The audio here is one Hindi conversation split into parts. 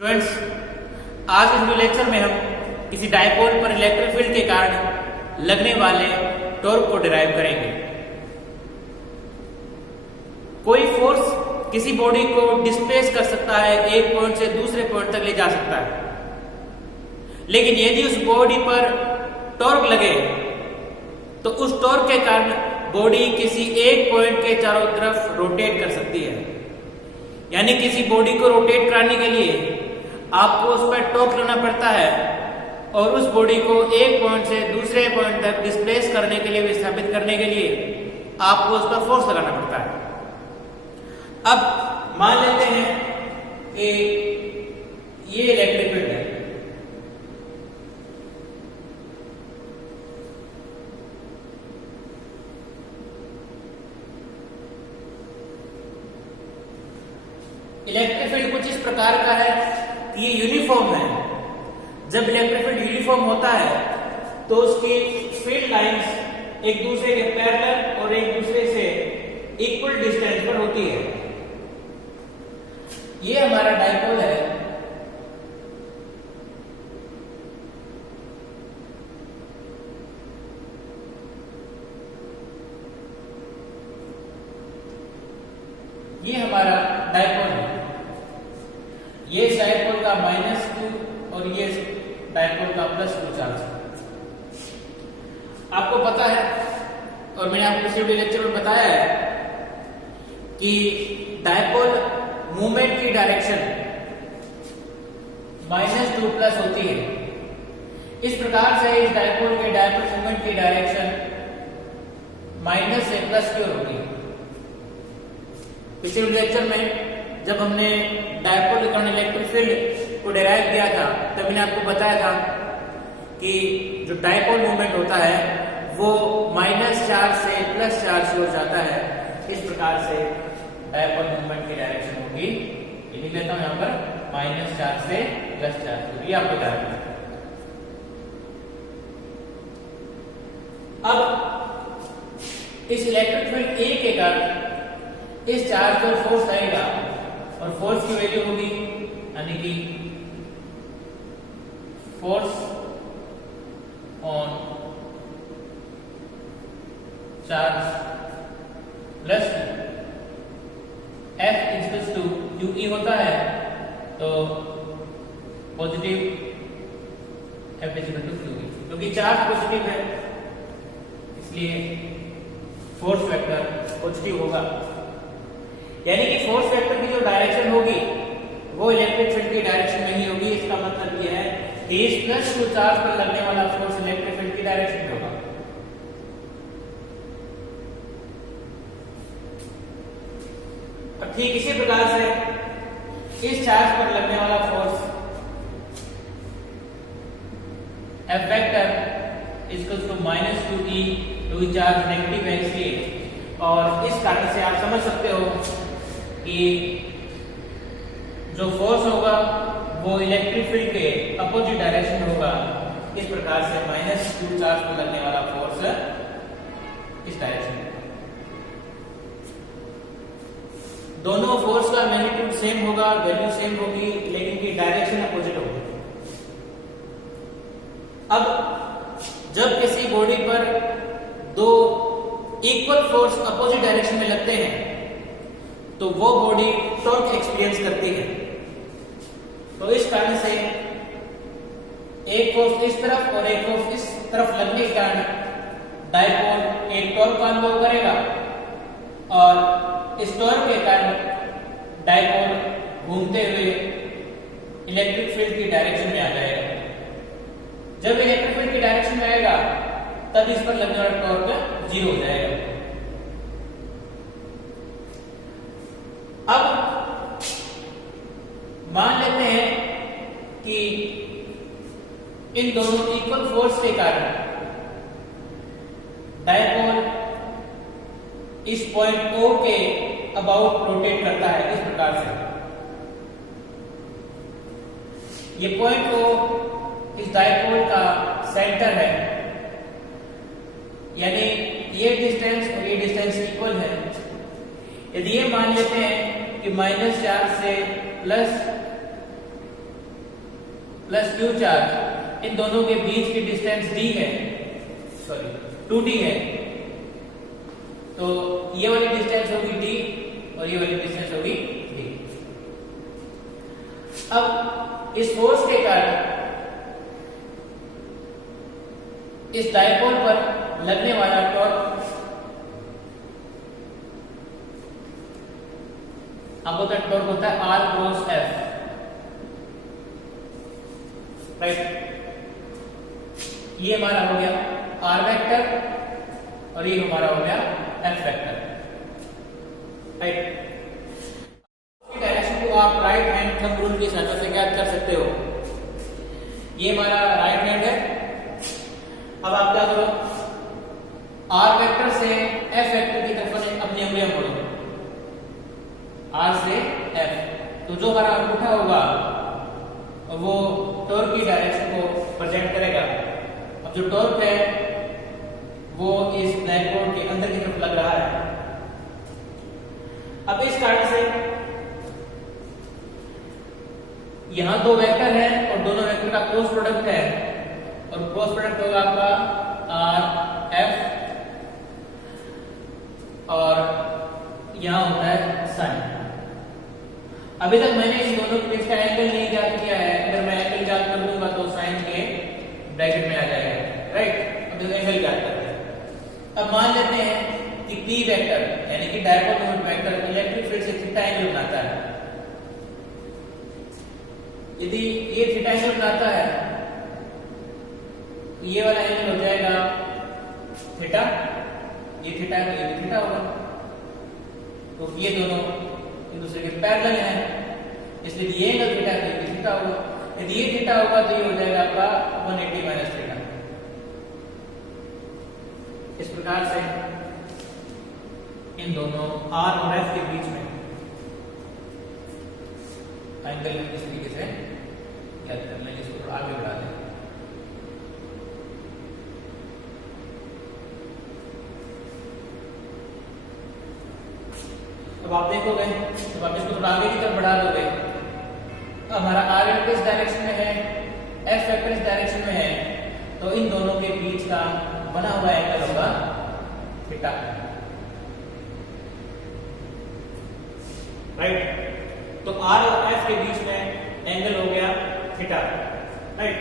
स्टूडेंट्स, आज इस लेक्चर में हम किसी डायपोल पर इलेक्ट्रिक फील्ड के कारण लगने वाले टॉर्क को डिराइव करेंगे। कोई फोर्स किसी बॉडी को डिस्प्लेस कर सकता है, एक पॉइंट से दूसरे पॉइंट तक ले जा सकता है, लेकिन यदि उस बॉडी पर टॉर्क लगे तो उस टॉर्क के कारण बॉडी किसी एक पॉइंट के चारों तरफ रोटेट कर सकती है। यानी किसी बॉडी को रोटेट कराने के लिए आपको उस पर टॉर्क लगाना पड़ता है और उस बॉडी को एक पॉइंट से दूसरे पॉइंट तक डिस्प्लेस करने के लिए, विस्थापित करने के लिए आपको उस पर फोर्स लगाना पड़ता है। अब मान लेते हैं कि ये इलेक्ट्रिक फील्ड है, इलेक्ट्रिक फील्ड कुछ इस प्रकार का है कि ये यूनिफॉर्म है। जब इलेक्ट्रिक फील्ड यूनिफॉर्म होता है तो उसकी फील्ड लाइंस एक दूसरे के पैरेलल और एक दूसरे से इक्वल डिस्टेंस पर होती है। ये हमारा डायपोल है। ये हमारा डायपोल है। ये डायपोल का -2 और ये डायपोल का +2 चार्ज है। आपको पता है और मैंने आपको पिछले लेक्चर में बताया है कि डायपोल मूवमेंट की डायरेक्शन -2 होती है। इस प्रकार से इस डायपोल के डायपोल मूवमेंट की डायरेक्शन माइनस से प्लस की ओर होती है। पिछले लेक्चर में जब हमने डायपोल के कारण इलेक्ट्रिक फील्ड को डिराइव किया था तब मैंने आपको बताया था कि जो डायपोल मूवमेंट होता है वो माइनस चार्ज से प्लस चार्ज की ओर जाता है। इस प्रकार से डायपोल मूवमेंट की डायरेक्शन होगी। ये लिख लेता हूं यहां पर माइनस चार्ज से प्लस चार्ज। ये आपको ध्यान रखना। अब इस इलेक्ट्रिक फील्ड ए के कारण इस चार्ज पर फोर्स आएगा और फोर्स की वैल्यू होगी यानी कि force on charge plus F equals to QE होता है तो positive F equal to QE, क्योंकि चार्ज पॉजिटिव है इसलिए फोर्स वेक्टर पॉजिटिव होगा। यानी कि फोर्स वेक्टर की जो डायरेक्शन होगी वो इलेक्ट्रिक फील्ड की डायरेक्शन में ही होगी। इसका मतलब यह है कि इस +2 चार्ज पर लगने वाला फोर्स इलेक्ट्रिक फील्ड की डायरेक्शन में होगा। और ठीक इसी प्रकार से इस चार्ज पर लगने वाला force F vector equals to -2E, क्योंकि चार्ज नेगेटिव है इसलिए। और इस कारण से आप समझ सकते हो कि जो फोर्स होगा वो इलेक्ट्रिक फील्ड के अपोजिट डायरेक्शन में होगा। इस प्रकार से -2 चार्ज पर लगने वाला फोर्स इस डायरेक्शन में। दोनों फोर्स का मैग्नीट्यूड सेम होगा, वैल्यू सेम होगी, लेकिन की डायरेक्शन अपोजिट होगी। अब जब किसी बॉडी पर दो इक्वल फोर्स अपोजिट डायरेक्शन में लगते हैं तो वो बॉडी टॉर्क एक्सपीरियंस करती है। तो इस कारण से एक फोर्स इस तरफ और एक फोर्स इस तरफ लगने के कारण डायपोल एक टॉर्क का अनुभव करेगा और इस टॉर्क के कारण डायपोल घूमते हुए इलेक्ट्रिक फील्ड की डायरेक्शन में आ जाएगा। जब इलेक्ट्रिक फील्ड की डायरेक्शन में आएगा तब इस पर लगने वाला टॉर्क 0 हो जाएगा। अब मान लेते हैं कि इन दोनों इक्वल फोर्स के कारण डायपोल इस पॉइंट O के अबाउट रोटेट करता है इस प्रकार से। ये पॉइंट O इस डायपोल का सेंटर है, यानी ये डिस्टेंस और ये डिस्टेंस इक्वल है। यदि ये मान लेते हैं कि -4 से प्लस क्यू चार्ज, इन दोनों के बीच की डिस्टेंस d है, सॉरी 2d है, तो ये वाली डिस्टेंस होगी d और ये वाली डिस्टेंस होगी d। अब इस फोर्स के कारण इस डायपोल पर लगने वाला टॉर्क आपको टॉर्क होता है R क्रॉस F, राइट। ये हमारा हो गया R वेक्टर और ये हमारा हो गया F वेक्टर, राइट। डायरेक्शन को आप राइट हैंड थंब रूल की सहायता से ज्ञात कर सकते हो। ये हमारा राइट हैंड है। अब आप क्या करो, R वेक्टर से F वेक्टर की तरफ अपनी उंगलियां मोड़ो, R से F, तो जो हमारा अंगूठा होगा वो टॉर्क की डायरेक्शन को प्रेजेंट करेगा। अब जो टॉर्क है वो इस ब्लैक बोर्ड के अंदर की तरफ लग रहा है। अब इस कारण से यहां दो वेक्टर है और दोनों वेक्टर का क्रॉस प्रोडक्ट है, और क्रॉस प्रोडक्ट होगा आपका R F, और यहां होता है साइन। अभी तक मैंने इन दोनों के बीच का एंगल नहीं ज्ञात किया है, अगर मैं एंगल ज्ञात कर दूंगा तो साइन के ब्रैकेट में आ जाएगा, राइट। अब एंगल ज्ञात करते हैं। अब मान लेते हैं कि P वेक्टर यानी कि dipole moment vector electric field से थीटा एंगल बनाता है। यदि ये थीटा एंगल बनाता है तो ये वाला एंगल हो जाएगा थीटा, ये थीटा है तो ये थीटा होगा, तो ये दोनों एक दूसरे के पैरेलल हैं, इसलिए ये एंगल थीटा है तो ये थीटा होगा। यदि ये थीटा होगा तो ये हो जाएगा आपका 180 माइनस थीटा। इस प्रकार से इन दोनों R और F के बीच में एंगल इस तरीके से ज्ञात कर लेंगे। इसको थोड़ा आगे बढ़ा दें। अब आप देखोगे, जब आप इसको थोड़ा आगे की तरफ बढ़ा दोगे, हमारा R वेक्टर इस डायरेक्शन में है, F वेक्टर इस डायरेक्शन में है, तो इन दोनों के बीच का बना हुआ एंगल होगा थीटा, राइट। तो R और F के बीच में एंगल हो गया थीटा, राइट।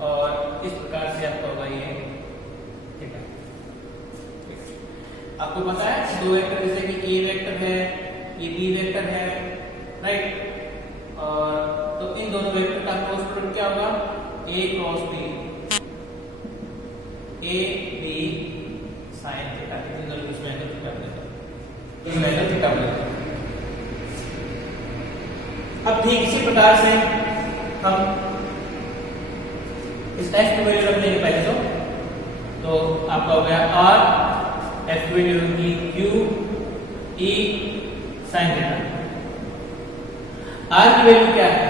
और इस प्रकार से आपका होगा ये थीटा। आपको पता है दो वेक्टर जैसे कि A वेक्टर है, ये B वेक्टर है, राइट। और तो इन दोनों वेक्टर का क्रॉस प्रोडक्ट क्या होगा, A cross B, A B sin theta. इन दोनों के बीच में एंगल थीटा बनेगा, इसमें एंगल थीटा बनेगा। अब ठीक इसी प्रकार से हम इस F की वैल्यू रख लेंगे पहले तो आपका हो गया R, F की वैल्यू होगी Q E sin theta. R की वैल्यू क्या है,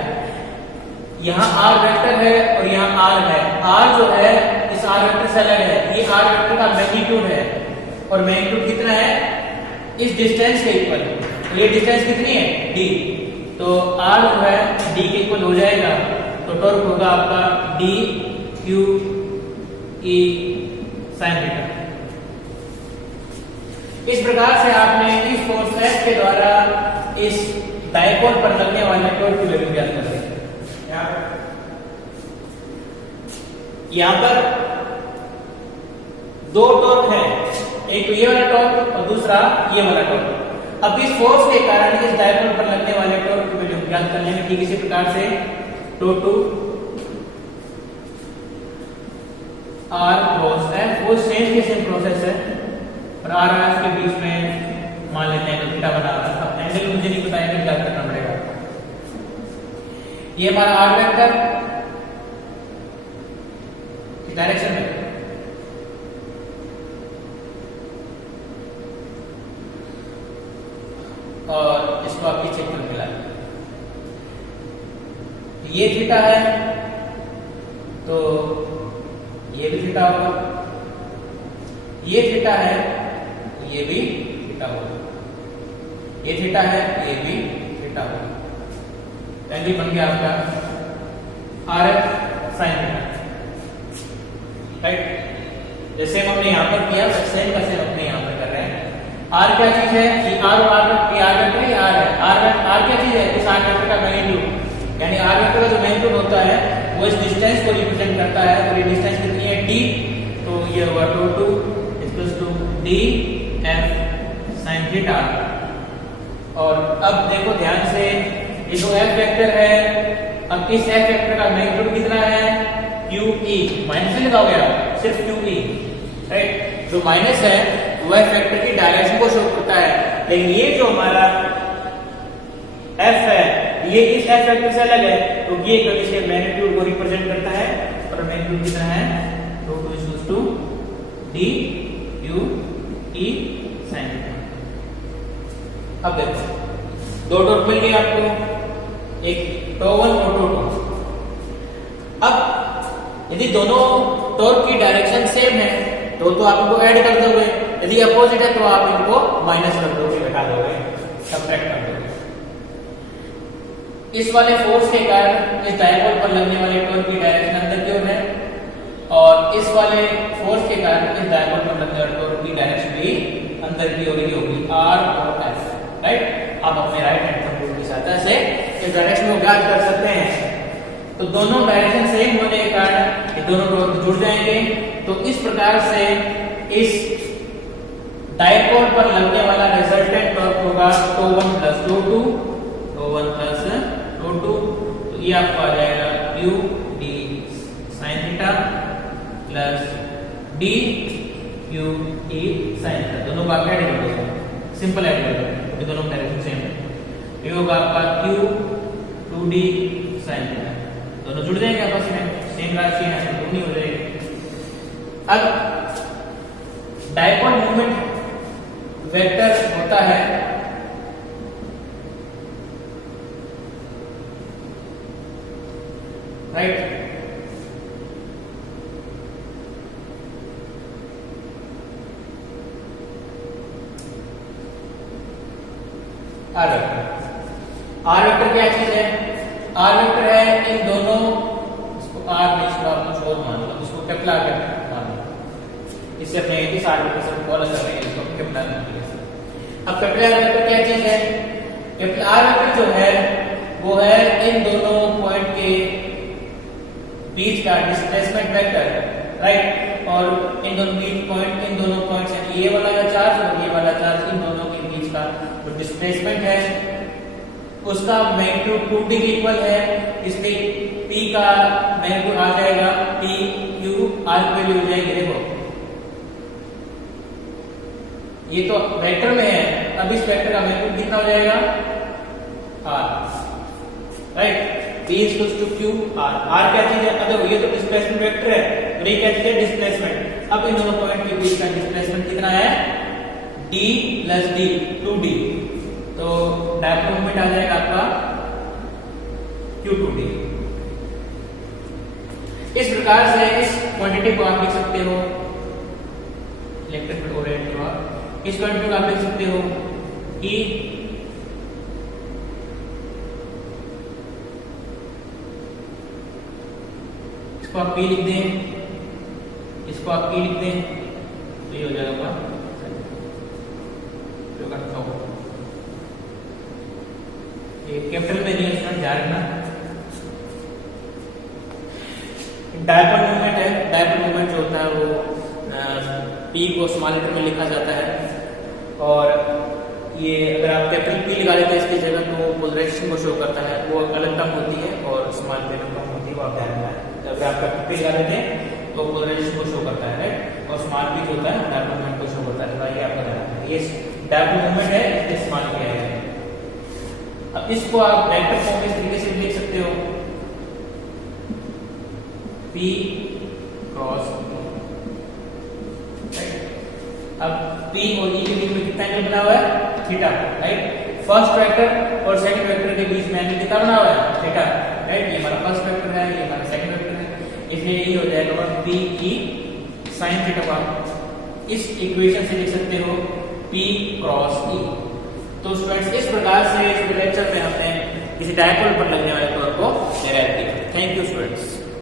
यहां R वेक्टर है और यहां R है। R जो है इस R वेक्टर से अलग है, ये R वेक्टर का मैग्नीट्यूड है, और मैग्नीट्यूड कितना है, इस डिस्टेंस के इक्वल। तो ये डिस्टेंस कितनी है, D, तो R जो है D के इक्वल हो जाएगा, तो टॉर्क होगा आपका D Q E sin theta. इस प्रकार से आपने इस फोर्स F के द्वारा इस डायपोल पर लगने वाले टॉर्क की वैल्यू ज्ञात कर दी। यहां पर दो टॉर्क है, एक तो ये वाला टॉर्क और दूसरा ये वाला टॉर्क। अब इस फोर्स के कारण इस डायपोल पर लगने वाले टॉर्क की वैल्यू ज्ञात करने में ठीक इसी प्रकार से tau to R cross F, वो सेम के सेम प्रोसेस है, और R और F के बीच में मान लेते हैं थीटा बना रहा था। एंगल मुझे नहीं पता, एंगल ज्ञात करना पड़ेगा। ये हमारा R वेक्टर इस डायरेक्शन में, और इसको आप पीछे की तरफ मिला, ये थीटा है तो ये भी थीटा होगा, ये थीटा है ये भी थीटा होगा, ये थीटा है ये भी थीटा होगा। एंगल बन गया आपका R F sine theta, right. जैसे हमने यहाँ पर किया सेम का सेम अपने यहाँ पर कर रहे हैं। आर क्या चीज है? ये आर वेक्टर है, आर है। आर क्या चीज है? इस आर वेक्टर का मैग्नीट्यूड, यानी आर वेक्टर का जो मैग्नीट्यूड होता है वो इस डिस्टेंस को रिप्रेजेंट करता है। और ये डिस्टेंस कितनी है? d। तो ये होगा 2 equals to d f sin theta. और अब देखो ध्यान से, ये जो f वेक्टर है, अब इस f वेक्टर का मैग्नीट्यूड कितना है? QE। माइनस नहीं लगाओगे आप, सिर्फ QE, राइट। जो माइनस है वो f वेक्टर की डायरेक्शन को शो करता है, लेकिन ये जो हमारा f है ये इस f वेक्टर से अलग है, तो ये इसके मैग्नीट्यूड को रिप्रेजेंट करता है। और मैग्नीट्यूड कितना है? 2 d q e sin theta. अब देखो दो टॉर्क मिल गए आपको, एक टो1 और टो2। अब यदि दोनों टॉर्क की डायरेक्शन सेम है तो आप इनको ऐड कर दोगे, यदि अपोजिट है तो आप इनको माइनस कर दोगे, घटा दोगे, सब्ट्रैक्ट कर दोगे। इस वाले फोर्स के कारण इस डायपोल पर लगने वाले टॉर्क की डायरेक्शन अंदर की ओर है, और इस वाले फोर्स के कारण इस डायपोल पर लगने वाले टॉर्क की डायरेक्शन भी अंदर की ओर ही होगी, r और f, राइट। आप अपने राइट हैंड थंब की सहायता से इस डायरेक्शन को ज्ञात कर सकते हैं। तो दोनों डायरेक्शन सेम होने के कारण ये दोनों टॉर्क जुड़ जाएंगे। तो इस प्रकार से इस डायपोल पर लगने वाला रिजल्टेंट टॉर्क होगा टो1 प्लस टो2, टो1 प्लस टो2। तो ये आपको आ जाएगा q d sin theta plus d q e sin theta. दोनों का ऐड कर दो, सिंपल ऐड कर दो क्योंकि दोनों डायरेक्शन सेम है। ये होगा आपका q 2d sin थीटा, दोनों जुड़ जाएंगे आपस में, सेम राशि है तो दोनों हो जाएगी। अब डायपोल मोमेंट वेक्टर होता है राइट, आर वेक्टर क्या चीज है? आर वेक्टर है इन दोनों, इसको आर नहीं, इसको आप कुछ और मान लो, इसको कैपिटल आर मान लो। इससे अपने इस आर वेक्टर से फॉलो कर रहे हैं, इसको कैपिटल आर मान लिया। अब कैपिटल आर वेक्टर क्या चीज है? कैपिटल आर वेक्टर जो है वो है इन दोनों पॉइंट के बीच का डिस्प्लेसमेंट वेक्टर, राइट। और इन दोनों पॉइंट्स ये वाला चार्ज और ये वाला चार्ज, इन दोनों के बीच का जो डिस्प्लेसमेंट है उसका मैग्नीट्यूड 2d के इक्वल है। इसलिए p का मैग्नीट्यूड आ जाएगा p q r की वैल्यू हो जाएगी। देखो ये तो वेक्टर में है, अब इस वेक्टर का मैग्नीट्यूड कितना हो जाएगा? r, right. p equals to q r। r क्या चीज है? देखो ये तो डिस्प्लेसमेंट वेक्टर है और ये क्या चीज है? डिस्प्लेसमेंट। अब इन दोनों पॉइंट के बीच का डिस्प्लेसमेंट कितना है? d plus d 2d। तो डायपोल मोमेंट आ जाएगा आपका q2d। इस प्रकार से इस क्वांटिटी को आप लिख सकते हो, इलेक्ट्रिक फील्ड ओरिएंटेड हुआ। इस क्वांटिटी को आप लिख सकते हो E इसको आप P लिख दें, इसको आप P लिख दें, तो ये हो जाएगा ये कैपिटल में नहीं है, इसमें ध्यान रखना। डायपोल मोमेंट है, डायपोल मोमेंट जो होता है वो P को स्मॉल लेटर में लिखा जाता है। और ये अगर आप कैपिटल P लगा लेते हैं इसकी जगह तो पोलराइजेशन को शो करता है, वो अलग टर्म होती है और स्मॉल लेटर टर्म होती है, वो आप ध्यान रखना। अगर आप कैपिटल P लगा लेते हैं तो पोलराइजेशन को शो करता है, और स्मॉल P जो होता है डायपोल मोमेंट को शो करता है। ये आपका ध्यान रखना, ये डायपोल मोमेंट है, इसके स्मॉल किया है। अब इसको आप वेक्टर फॉर्म में इस तरीके से लिख सकते हो P क्रॉस अब P और E के बीच में कितना एंगल बना हुआ है? Theta, right. फर्स्ट वेक्टर और सेकंड वेक्टर के बीच में एंगल कितना बना हुआ है? Theta, right. ये हमारा फर्स्ट वेक्टर है, ये हमारा सेकंड वेक्टर है, इसलिए ये हो जाएगा P E sin थीटा। इस इक्वेशन से लिख सकते हो P क्रॉस E। तो स्टूडेंट्स इस प्रकार से इस लेक्चर में हमने किसी डायपोल पर लगने वाले